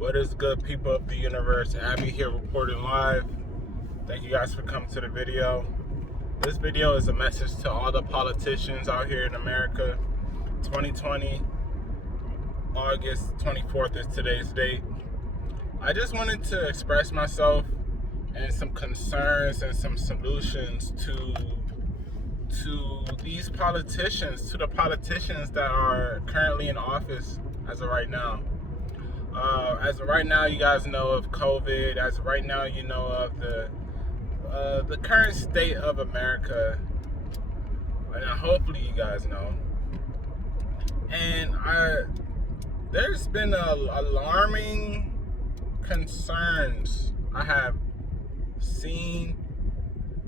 What is good, people of the universe? Abby here reporting live. Thank you guys for coming to the video. This video is a message to all the politicians out here in America. 2020, August 24th is today's date. I just wanted to express myself and some concerns and some solutions to these politicians, to the politicians that are currently in office as of right now. As of right now, you guys know of COVID. As of right now, you know of the current state of America, and hopefully you guys know. And there's been alarming concerns I have seen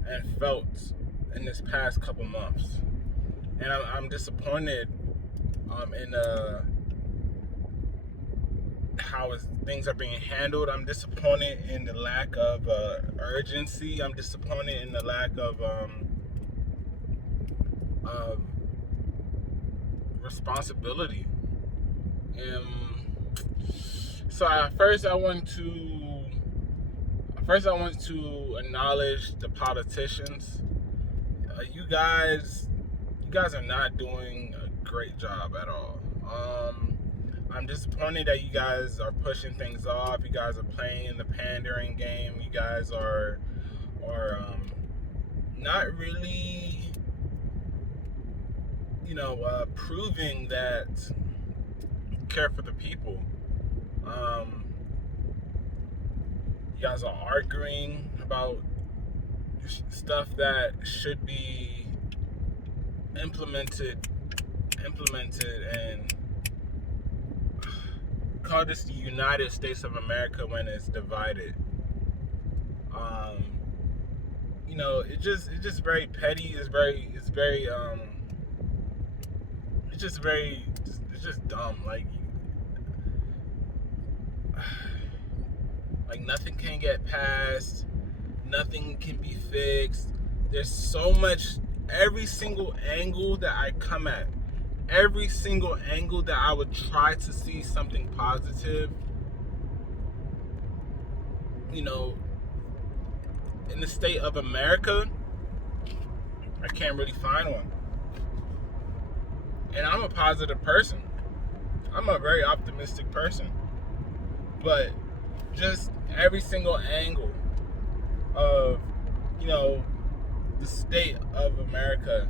and felt in this past couple months, and I'm disappointed in how things are being handled. I'm disappointed in the lack of urgency. I'm disappointed in the lack of responsibility. So first I want to acknowledge the politicians. You guys are not doing a great job at all. I'm disappointed that you guys are pushing things off. You guys are playing the pandering game. You guys are not really, proving that you care for the people. You guys are arguing about stuff that should be implemented and call this the United States of America when it's divided. It's just very petty. It's just dumb. Like nothing can get passed. Nothing can be fixed. There's so much. Every single angle that I come at, every single angle that I would try to see something positive, in the state of America, I can't really find one. And I'm a positive person. I'm a very optimistic person. But just every single angle of, the state of America,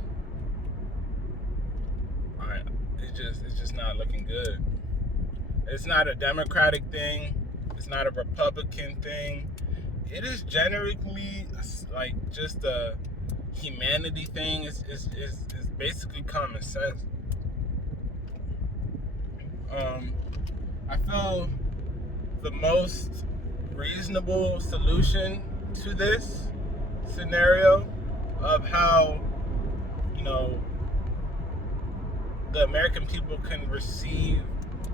it's just not looking good. It's not a Democratic thing. It's not a Republican thing. It is generally like just a humanity thing. It's basically common sense. I feel the most reasonable solution to this scenario of how, the American people can receive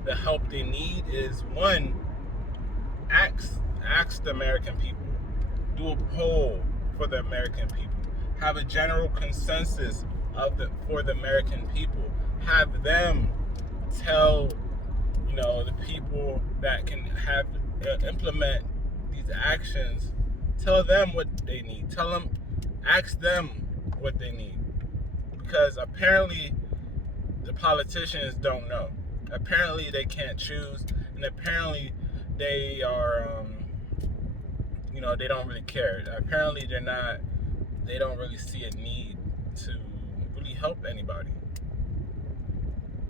the help they need is, one, ask the American people. Do a poll for the American people. Have a general consensus for the American people. Have them tell, the people that can implement these actions, tell them what they need. Ask them what they need. Because apparently the politicians don't know. Apparently they can't choose, and apparently they are, they don't really care. Apparently they don't really see a need to really help anybody.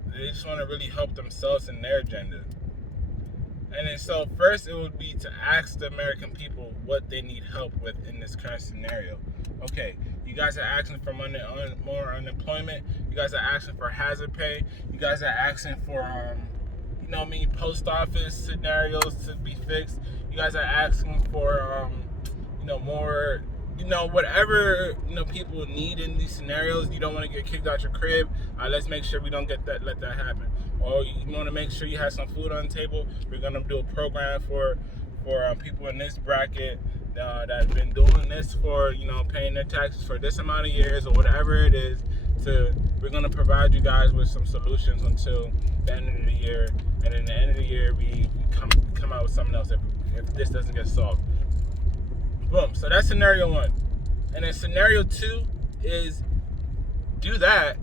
They just want to really help themselves and their agenda. And then so first it would be to ask the American people what they need help with in this current scenario. Okay, you guys are asking for more unemployment. You guys are asking for hazard pay. You guys are asking for, post office scenarios to be fixed. You guys are asking for, more, whatever, people need in these scenarios. You don't want to get kicked out your crib. Let's make sure we don't let that happen. Or you want to make sure you have some food on the table. We're going to do a program for people in this bracket that have been doing this for, paying their taxes for this amount of years or whatever it is. We're going to provide you guys with some solutions until the end of the year. And at the end of the year, we come out with something else if this doesn't get solved. Boom. So that's scenario 1. And then scenario 2 is do that,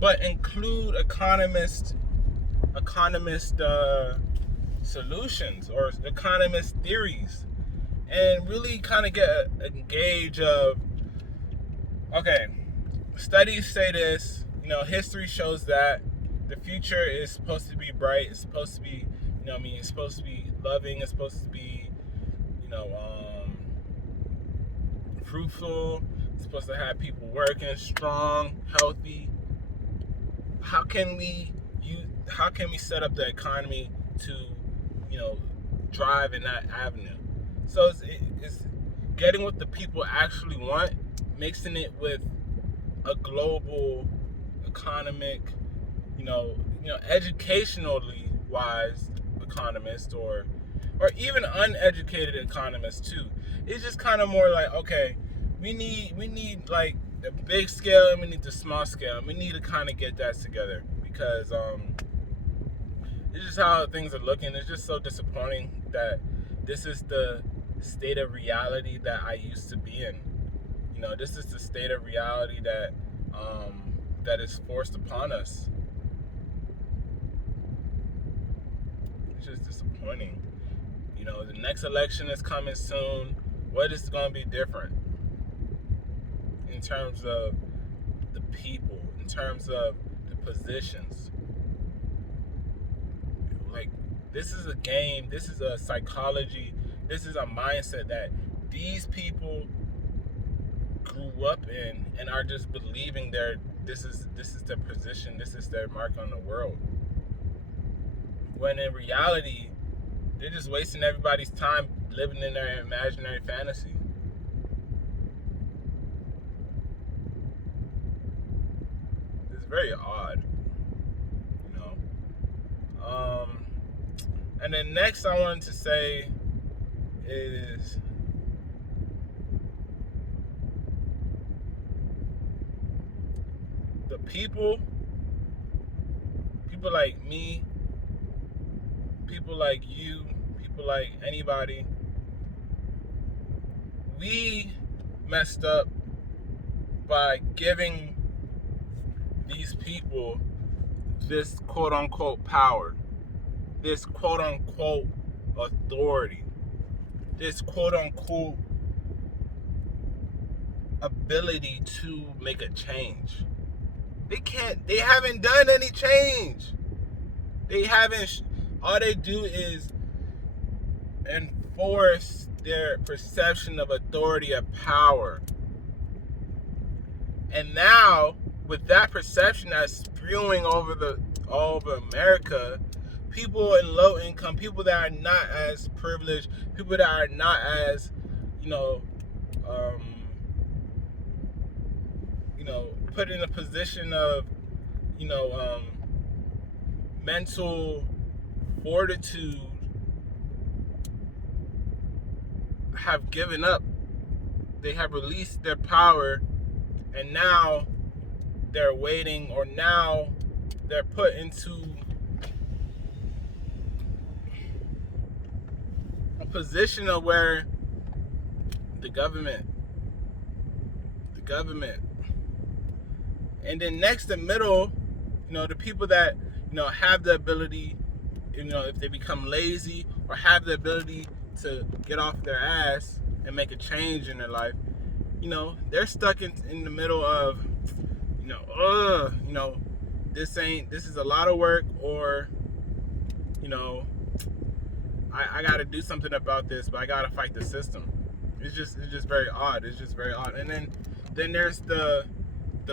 but include economist solutions or economist theories, and really kind of get a gauge of, okay, studies say this, history shows that the future is supposed to be bright, it's supposed to be, it's supposed to be loving, it's supposed to be, fruitful, it's supposed to have people working, strong, healthy. How can we set up the economy to, drive in that avenue? So it's getting what the people actually want, mixing it with a global economic, educationally wise economist, or even uneducated economists too. It's just kind of more like, okay, we need like the big scale and we need the small scale, and we need to kind of get that together, because it's just how things are looking. It's just so disappointing that this is the state of reality that I used to be in. This is the state of reality that that is forced upon us. It's just disappointing. The next election is coming soon. What is going to be different in terms of the people, in terms of the positions? Like, this is a game, this is a psychology, this is a mindset that these people grew up in and are just believing this is their position, this is their mark on the world. When in reality, they're just wasting everybody's time living in their imaginary fantasy. It's very odd, And then next I wanted to say is the people like me, people like you, people like anybody, we messed up by giving these people this quote-unquote power, this quote-unquote authority, this quote-unquote ability to make a change. They haven't done any change. All they do is enforce their perception of authority, of power. And now, with that perception that's spewing all over America, people in low income, people that are not as privileged, people that are not as, put in a position of, mental fortitude, have given up. They have released their power, and now they're waiting, or now they're put into a position of where the government, and then next, the middle, the people that, have the ability, if they become lazy or have the ability to get off their ass and make a change in their life, they're stuck in the middle of, this is a lot of work, or, I got to do something about this, but I got to fight the system. It's just very odd. It's just very odd. And then there's the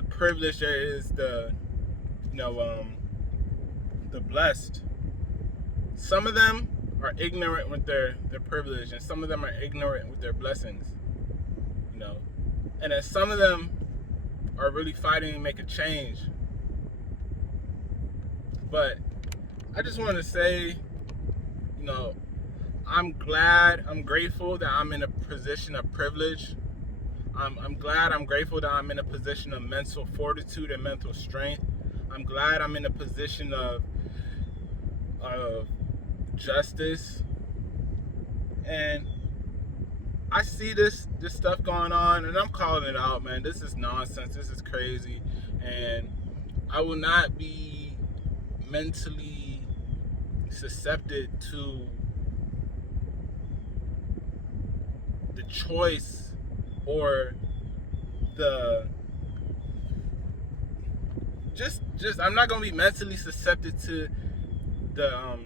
privilege. There is the blessed. Some of them are ignorant with their privilege, and some of them are ignorant with their blessings. And then some of them are really fighting to make a change. But I just want to say, I'm grateful that I'm in a position of privilege. I'm glad, I'm grateful that I'm in a position of mental fortitude and mental strength. I'm glad I'm in a position of justice. And I see this stuff going on, and I'm calling it out, man. This is nonsense. This is crazy, and I will not be mentally susceptible to the choice or the just I'm not gonna be mentally susceptible to the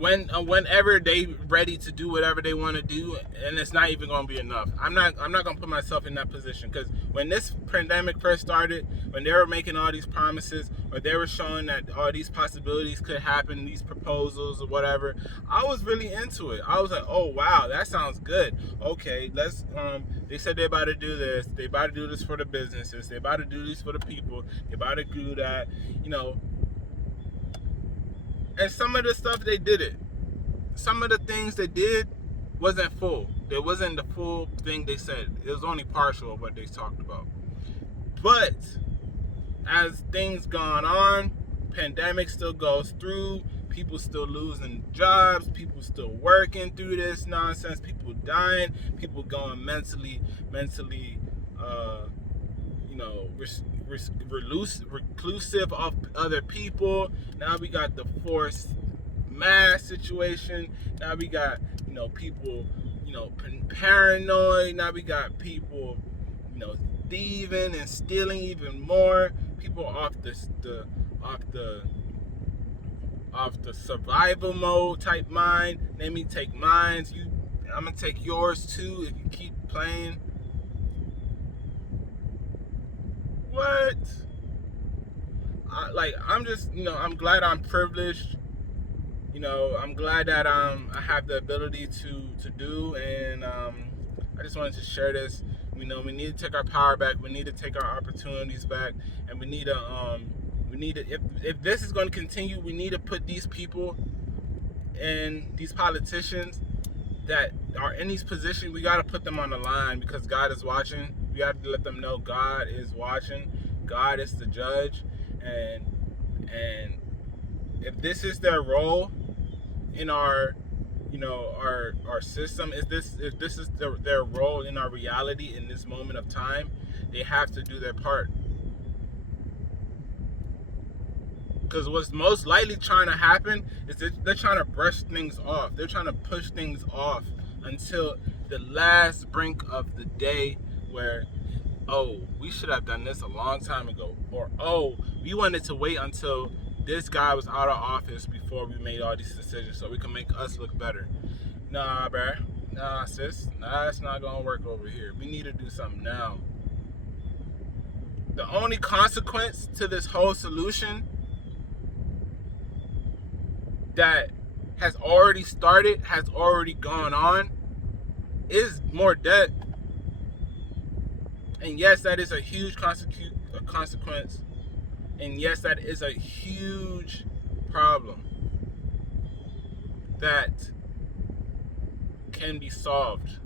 whenever they ready to do whatever they want to do, and it's not even going to be enough. I'm not going to put myself in that position, because when this pandemic first started, when they were making all these promises, or they were showing that all these possibilities could happen, these proposals or whatever, I was really into it. I was like, oh wow, that sounds good. Okay, let's they said they about to do this, they about to do this for the businesses, they about to do this for the people, they about to do that, and some of the stuff they did it. Some of the things they did wasn't full. It wasn't the full thing they said. It was only partial of what they talked about. But as things gone on, pandemic still goes through, people still losing jobs, people still working through this nonsense, people dying, people going mentally reclusive of other people. Now we got the forced mass situation. Now we got people paranoid. Now we got people thieving and stealing even more. People off the survival mode type mind. Let me take mines. I'm gonna take yours too if you keep playing. What? I'm just, I'm glad I'm privileged. I'm glad that I have the ability to do, and I just wanted to share this. We need to take our power back. We need to take our opportunities back, and we need to if this is going to continue, we need to put these people and these politicians that are in these positions, we got to put them on the line, because God is watching. We got to let them know God is watching. God is the judge, and if this is their role in our our system, if this is their role in our reality in this moment of time, they have to do their part. Because what's most likely trying to happen is they're trying to brush things off. They're trying to push things off until the last brink of the day, where, oh, we should have done this a long time ago, or oh, we wanted to wait until this guy was out of office before we made all these decisions so we can make us look better. Nah, bruh. Nah, sis. Nah, it's not gonna work over here. We need to do something now. The only consequence to this whole solution that has already started, has already gone on, is more debt. And yes, that is a huge consequence. And yes, that is a huge problem that can be solved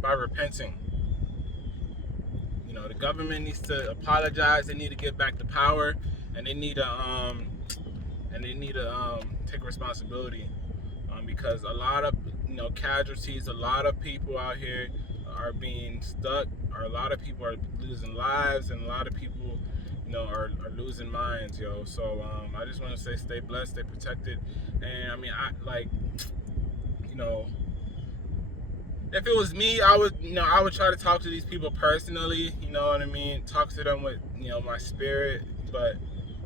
by repenting. The government needs to apologize. They need to get back the power, and they need to take responsibility, because a lot of casualties, a lot of people out here are being stuck, or a lot of people are losing lives, and a lot of people are losing minds, yo. So I just want to say, stay blessed, stay protected. And if it was me, I would try to talk to these people personally, talk to them with my spirit. But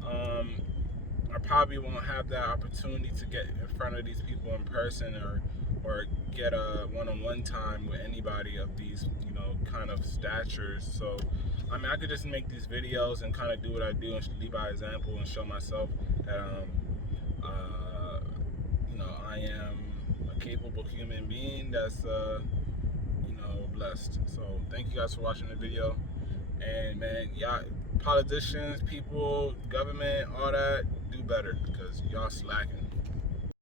I probably won't have that opportunity to get in front of these people in person, or get a one-on-one time with anybody of these kind of statures. So I could just make these videos and kind of do what I do and lead by example, and show myself that I am a capable human being that's blessed. So thank you guys for watching the video. And man, y'all politicians, people, government, all that, do better, because y'all slacking.